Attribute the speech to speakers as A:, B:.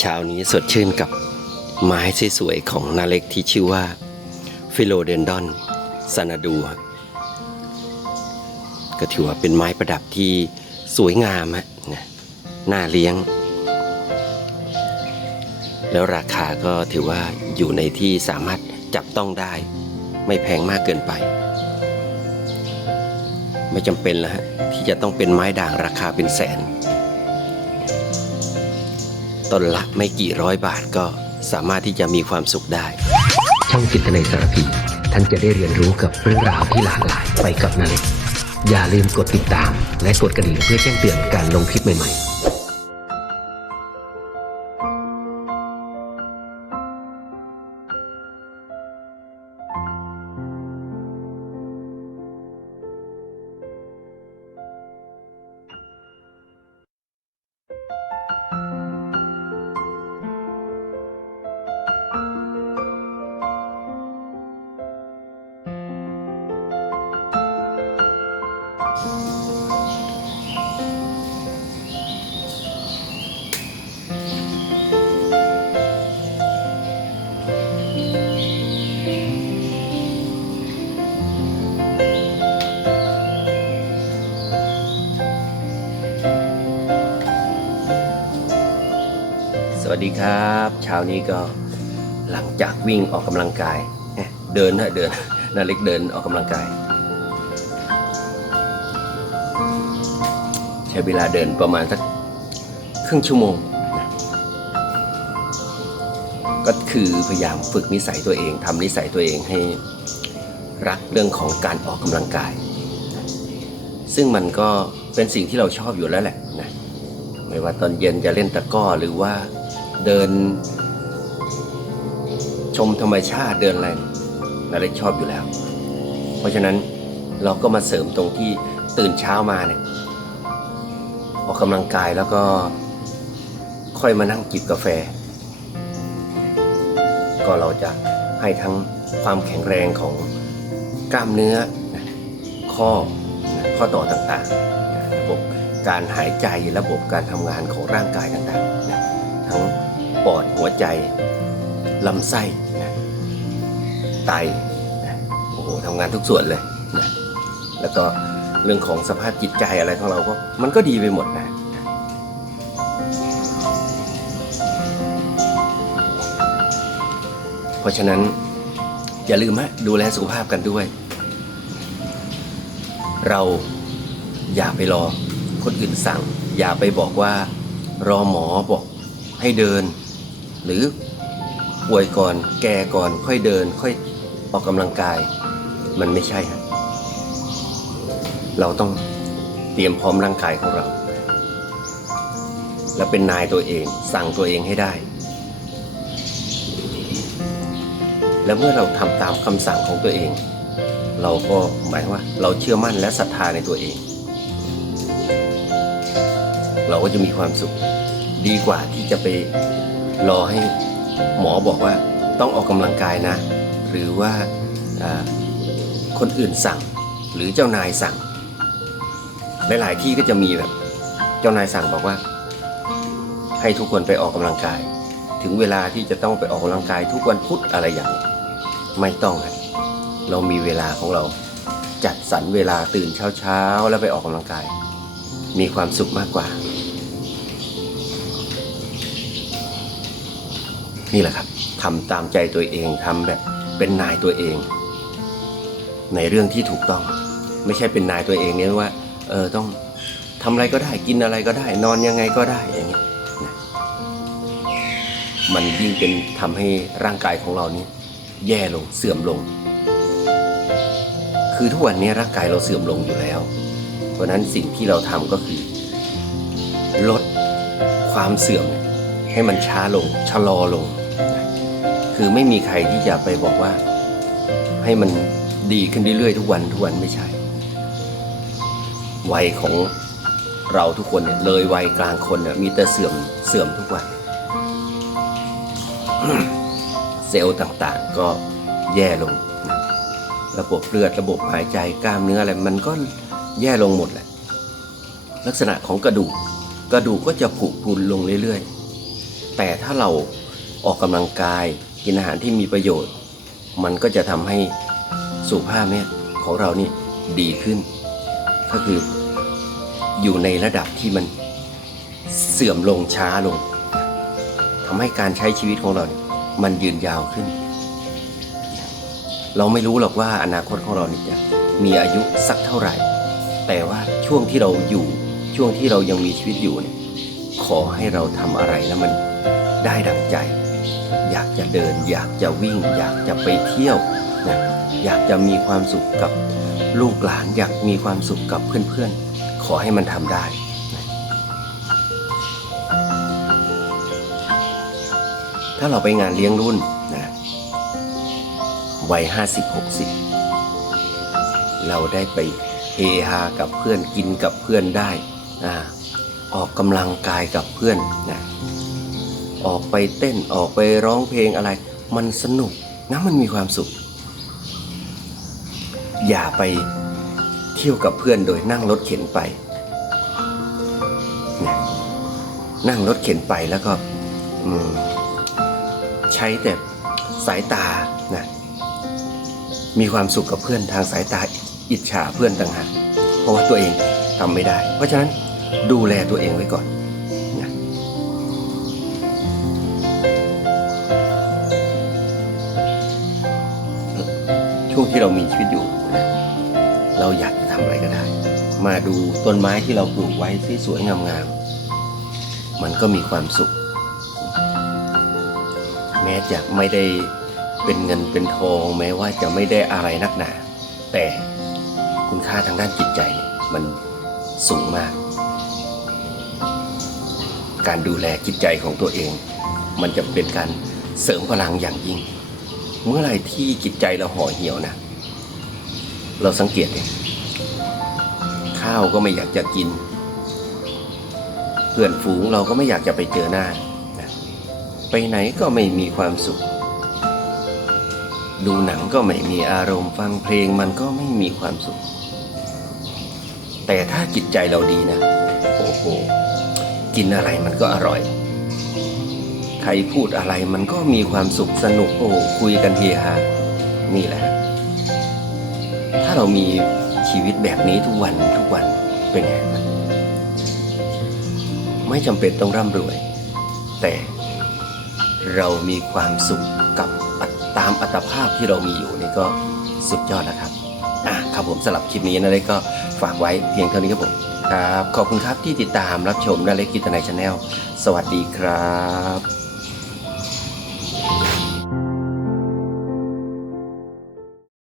A: เช้านี้สดชื่นกับไม้สวยๆของนาเล็กที่ชื่อว่าฟิโลเดนดอนซานาดูครับก็ถือว่าเป็นไม้ประดับที่สวยงามฮะน่าเลี้ยง แล้วราคาก็ถือว่าอยู่ในที่สามารถจับต้องได้ ไม่แพงมากเกินไป ไม่จำเป็นแล้วฮะที่จะต้องเป็นไม้ด่างราคาเป็นแสน ต้นละไม่กี่ร้อยบาทก็สามารถที่จะมีความสุขได้
B: ช่องจิตในสารพีท่านจะได้เรียนรู้กับเรื่องราวที่หลากหลายไปกับนาเล็กอย่าลืมกดติดตาม และกดกระดิ่งเพื่อแจ้งเตือนการลงคลิปใหม่ๆ
A: วัสดีครับเช้านี้ก็หลังจากวิ่งออกกำลังกาย เดินฮะเดินนาเล็กเดินออกกำลังกาย ใช้เวลาเดินประมาณสักครึ่งชั่วโมง ก็คือพยายามฝึกนิสัยตัวเองทำนิสัยตัวเองให้รักเรื่องของการออกกำลังกาย ซึ่งมันก็เป็นสิ่งที่เราชอบอยู่แล้วแหละนะไม่ว่าตอนเย็นจะเล่นตะก้อหรือว่า เดิน ชมธรรมชาติเดินอะไรนาเล็กชอบอยู่แล้ว เพราะฉะนั้นเราก็มาเสริมตรงที่ตื่นเช้ามาเนี่ยออกกำลังกายแล้วก็ค่อยมานั่งจิบกาแฟ ก็เราจะให้ทั้งความแข็งแรงของกล้ามเนื้อ ข้อข้อต่อต่างๆ ระบบการหายใจระบบการทำงานของร่างกายต่างๆ หัวใจลำไส้นะไตนะโอ้โหทำงานทุกส่วนเลยนะแล้วก็เรื่องของสภาพจิตใจอะไรของเราก็มันก็ดีไปหมดนะเพราะฉะนั้นอย่าลืมฮะดูแลสุขภาพกันด้วย เราอย่าไปรอคนอื่นสั่ง อย่าไปบอกว่ารอหมอบอกให้เดิน หรือป่วยก่อนแก่ก่อนค่อยเดิน ค่อยออกกำลังกาย มันไม่ใช่ฮะเราต้องเตรียมพร้อมร่างกายของเรา และเป็นนายตัวเองสั่งตัวเองให้ได้ และเมื่อเราทำตามคำสั่งของตัวเอง เราก็หมายว่า เราเชื่อมั่นและศรัทธาในตัวเอง เราก็จะมีความสุขดีกว่าที่จะไป รอให้หมอบอกว่าต้องออกกำลังกายนะ หรือว่าคนอื่นสั่ง หรือเจ้านายสั่งหลายๆที่ก็จะมีแบบ เจ้านายสั่งบอกว่า ให้ทุกคนไปออกกำลังกาย ถึงเวลาที่จะต้องไปออกกำลังกายทุกวันพุธอะไรอย่างนี้ไม่ต้องครับเรามีเวลาของเราจัดสรรเวลาตื่นเช้าๆ แล้วไปออกกำลังกาย มีความสุขมากกว่า นี่แหละครับทำตามใจตัวเองทำแบบเป็นนายตัวเอง ในเรื่องที่ถูกต้อง ไม่ใช่เป็นนายตัวเองเนี่ยว่าเออต้องทำอะไรก็ได้กินอะไรก็ได้ นอนยังไงก็ได้อย่างนี้นะมันยิ่งเป็นทำให้ร่างกายของเรานี้แย่ลงเสื่อมลง คือทุกวันนี้ร่างกายเราเสื่อมลงอยู่แล้ว เพราะนั้นสิ่งที่เราทำก็คือ ลดความเสื่อมให้มันช้าลงชะลอลง คือไม่มีใครที่จะไปบอกว่า ให้มันดีขึ้นเรื่อยๆทุกวันทุกวันไม่ใช่ วัยของเราทุกคนเนี่ยเลยวัยกลางคนเนี่ยมีแต่เสื่อมเสื่อมทุกวัน เซลล์ต่างๆก็แย่ลง ระบบเลือดระบบหายใจกล้ามเนื้ออะไรมันก็แย่ลงหมดแหละ ลักษณะของกระดูกกระดูกก็จะผุพรุนลงเรื่อยๆ แต่ถ้าเราออกกำลังกาย กินอาหารที่มีประโยชน์ มันก็จะทำให้สุขภาพเนี่ยของเรานี่ดีขึ้น ก็คืออยู่ในระดับที่มันเสื่อมลงช้าลงทำให้การใช้ชีวิตของเราเนี่ยมันยืนยาวขึ้น เราไม่รู้หรอกว่าอนาคตของเราเนี่ยจะมีอายุสักเท่าไหร่ แต่ว่าช่วงที่เราอยู่ช่วงที่เรายังมีชีวิตอยู่เนี่ยขอให้เราทำอะไรแล้วมันได้ดังใจ อยากจะเดิน อยากจะวิ่ง อยากจะไปเที่ยวนะอยากจะมีความสุขกับลูกหลาน อยากมีความสุขกับเพื่อนๆ ขอให้มันทำได้นะถ้าเราไปงานเลี้ยงรุ่นนะวัยห้าสิบหกสิบเราได้ไปเฮฮากับเพื่อนกินกับเพื่อนได้อาออกกำลังกายกับเพื่อนนะ ออกไปเต้นออกไปร้องเพลงอะไร มันสนุกนะมันมีความสุข อย่าไปเที่ยวกับเพื่อนโดยนั่งรถเข็นไปน,นั่งรถเข็นไปแล้วก็ใช้แต่สายตานะมีความสุขกับเพื่อนทางสายตาอิจฉาเพื่อนต่างหากเพราะว่าตัวเองทำไม่ได้ เพราะฉะนั้นดูแลตัวเองไว้ก่อน ช่วงที่เรามีชีวิตอยู่นะเราอยากจะทำอะไรก็ได้ มาดูต้นไม้ที่เราปลูกไว้ที่สวยงามๆมันก็มีความสุข แม้จะไม่ได้เป็นเงินเป็นทอง แม้ว่าจะไม่ได้อะไรนักหนา แต่คุณค่าทางด้านจิตใจมันสูงมาก การดูแลจิตใจของตัวเอง มันจะเป็นการเสริมพลังอย่างยิ่ง เมื่อไหร่ที่จิตใจเราห่อเหี่ยวนะ เราสังเกตเลยข้าวก็ไม่อยากจะกิน เพื่อนฝูงเราก็ไม่อยากจะไปเจอหน้านะไปไหนก็ไม่มีความสุข ดูหนังก็ไม่มีอารมณ์ฟังเพลงมันก็ไม่มีความสุข แต่ถ้าจิตใจเราดีนะ โอ้โห กินอะไรมันก็อร่อย ใครพูดอะไรมันก็มีความสุขสนุกโอ้คุยกันเฮฮานี่แหละ ถ้าเรามีชีวิตแบบนี้ทุกวันทุกวันเป็นไงไม่จำเป็นต้องร่ำรวย แต่เรามีความสุขกับตามอัตภาพที่เรามีอยู่นี่ก็สุดยอดแล้วครับอะครับผมสำหรับคลิปนี้นะเล็กก็ฝากไว้เพียงเท่านี้ครับผมครับ ขอบคุณครับที่ติดตามรับชมนาเล็กกิตนายชาแนลสวัสดีครับ